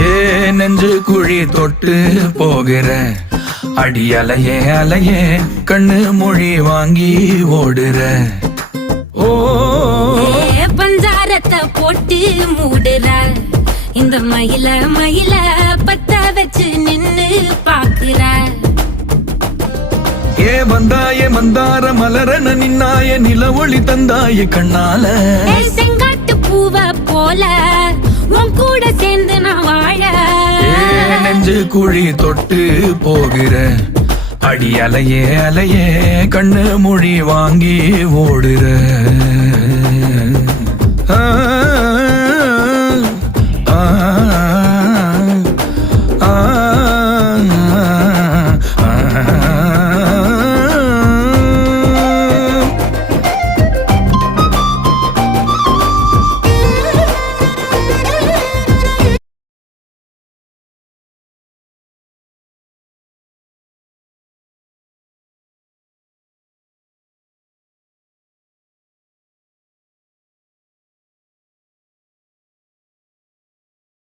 ஏ நெஞ்சு குழி தொட்டு போகிற அடி அலையே அலையே கண்ணு மொழி வாங்கி ஓடுற. ஓ பஞ்சாரத்தை போட்டு மூடுற இந்த மயில மயில பத்த வச்சு நின்னு பாக்குற. ஏ வந்தாய மந்தார மலரன நின்னாய நில ஒளி தந்தாய கண்ணால. செங்காட்டு பூவ போல உன் கூட சேர்ந்து நான் வாழ. நெஞ்சு குழி தொட்டு போகிற அடி அலையே அலையே கண்ணு மொழி வாங்கி ஓடுற. ஆ ஆ